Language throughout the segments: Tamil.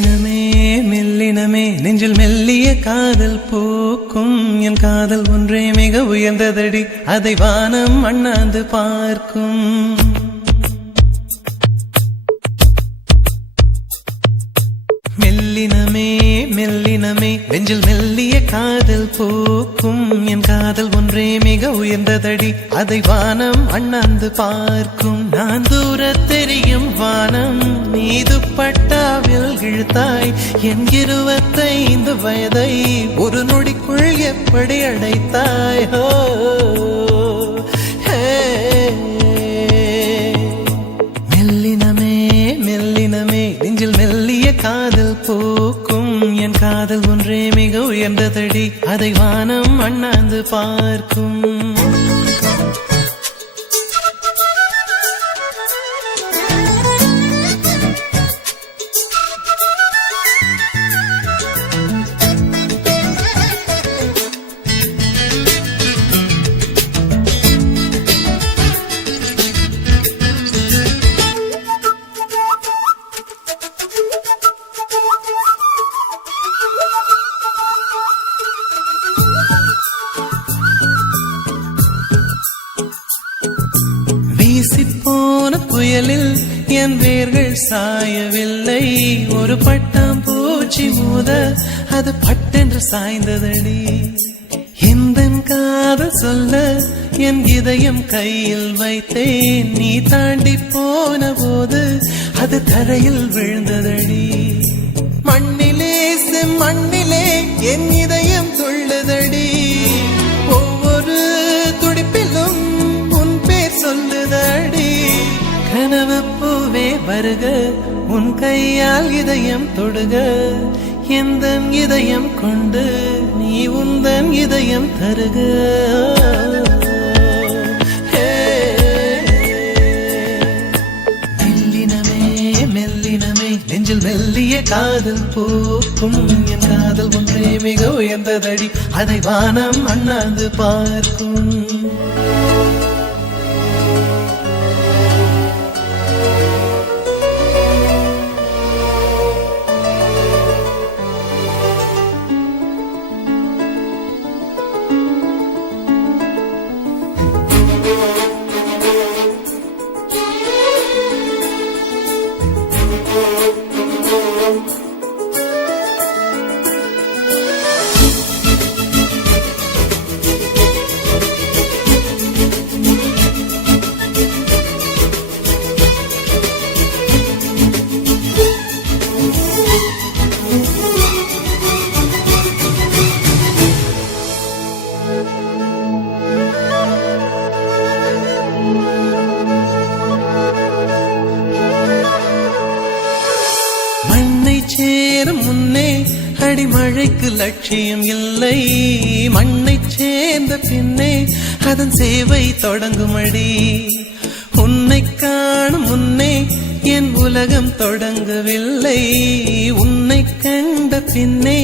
மெல்லினமே மெல்லினமே நெஞ்சில் மெல்லிய காதல் பூக்கும் என் காதல் ஒன்றே மிக உயர்ந்ததடி அதை வானம் அண்ணாந்து பார்க்கும் மெல்லினமே மெல்லினமே நெஞ்சில் மெல்லிய காதல் பூக்கும் என் காதல் ஒன்றே மிக உயர்ந்ததடி அதை வானம் அண்ணாந்து பார்க்கும் நான் தூர தெரியும் வானம் மீது பட்டாவில் இழுத்தாய் என் 25 வயதை ஒரு நொடிக்குள் எப்படி அடைத்தாய் மெல்லினமே மெல்லினமே நெஞ்சில் மெல்லிய காதல் பூக்கும் என் காதல் ஒன்றே மிக உயர்ந்ததடி அதை வானம் அண்ணாந்து பார்க்கும் வீசிப்போன புயலில் என் வேர்கள் சாயவில்லை ஒரு பட்டாம் பூச்சி மோத அது பட்டென்று சாய்ந்ததடி எந்த காதல் சொல்ல என் இதயம் கையில் வைத்தேன் நீ தாண்டி போன போது அது தரையில் விழுந்ததடி மண்ணிலே மண்ணிலே என் இதயம் துள்ளுதடி ஒவ்வொரு துடிப்பிலும் உன் பேர் சொல்லுதடி கனவு பூவே வருக உன் கையால் இதயம் தொடுக எந்தன் இதயம் கொண்டு நீ உந்தன் இதயம் தருக மெல்லினமே மெல்லினமே நெஞ்சில் மெல்லிய காதல் பூக்கும் என் காதல் ஒன்றே மிக உயர்ந்ததடி அதை வானம் அண்ணாந்து பார்க்கும் சேரும் முன்னே அடிமழைக்கு லட்சியம் இல்லை மண்ணை சேர்ந்த பின்னே அதன் சேவை தொடங்குமடி உன்னை காணும் முன்னே என் உலகம் தொடங்கவில்லை உன்னை கண்ட பின்னே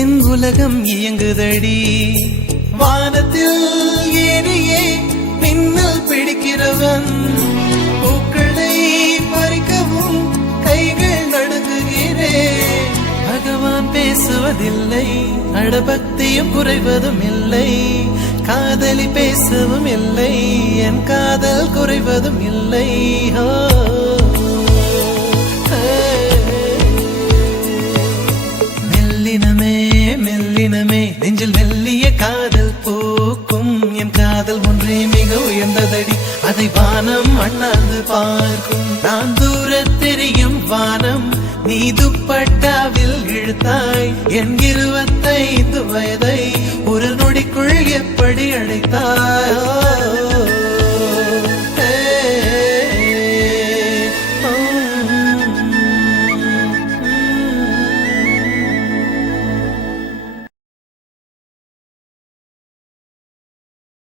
என் உலகம் இயங்குதடி வானத்தில் ஏறியே மின்னல் பிடிக்கிறவன் பூக்களை பறிக்கவும் கைகள் நடுங்குகிறேன் பகவான் பேசுவதில்லை அடபக்தியும் குறைவதும் இல்லை காதலி பேசவும் இல்லை என் காதல் குறைவதும் இல்லை மெல்லினமே மெல்லினமே நெஞ்சில் மெல்லிய காதல் பூக்கும் என் காதல் ஒன்றே மிக உயர்ந்ததடி அதை வானம் அண்ணாந்து பார்க்கும் நான் தூர தெரியும் வானம் நீ துப்பட்டாவில் இழுத்தாய் என் 25 வயதை ஒரு நொடிக்குள் எப்படி அழைத்தாய்